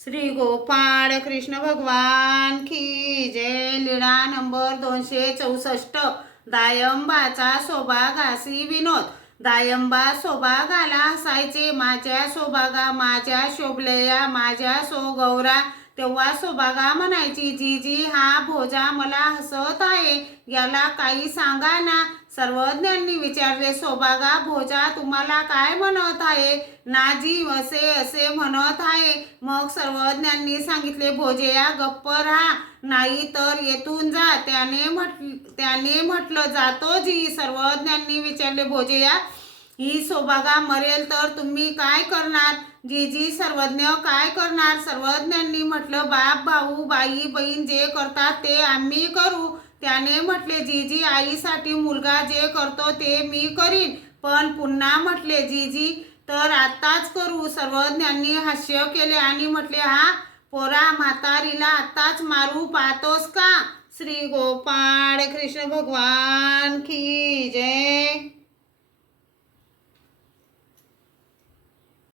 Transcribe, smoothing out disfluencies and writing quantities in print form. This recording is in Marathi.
श्री गोपाळ कृष्ण भगवान की जय। लीळा नंबर 264। दायंबाचा सौभागासी विनोद। दायंबा सौभागाला हसायचे, माझ्या सौभागा माझ्या शोभलया माझ्या गौरा। तेव्हा सौभागा म्हणायची, जीजी हा भोजा मला हसत आहे, याला काही सांगा ना। सर्वज्ञांनी विचारले, सौभागा भोजा तुम्हाला काय म्हणत आहे? नाजी असे असे म्हणत आहे। मग सर्वज्ञांनी सांगितले, भोजया गप्प राहा, नाही तर येथून जा। त्याने म्हटलं, जातो जी। सर्वज्ञांनी विचारले, भोजया ही सौभागा मरेल तर तुम्ही काय करणार? जीजी सर्वज्ञ काय करणार? सर्वज्ञांनी म्हटलं, बाप भाऊ बाई बहीण जे करतात ते आम्ही करू। त्याने म्हटले, जीजी आईसाठी मुलगा जे करतो ते मी करीन। पण पुन्हा म्हटले, जीजी तर आत्ताच करू। सर्वज्ञांनी हास्य केले आणि म्हटले, हा पोरा म्हातारीला आत्ताच मारू पाहतोस का? श्री गोपाळ कृष्ण भगवान की जय।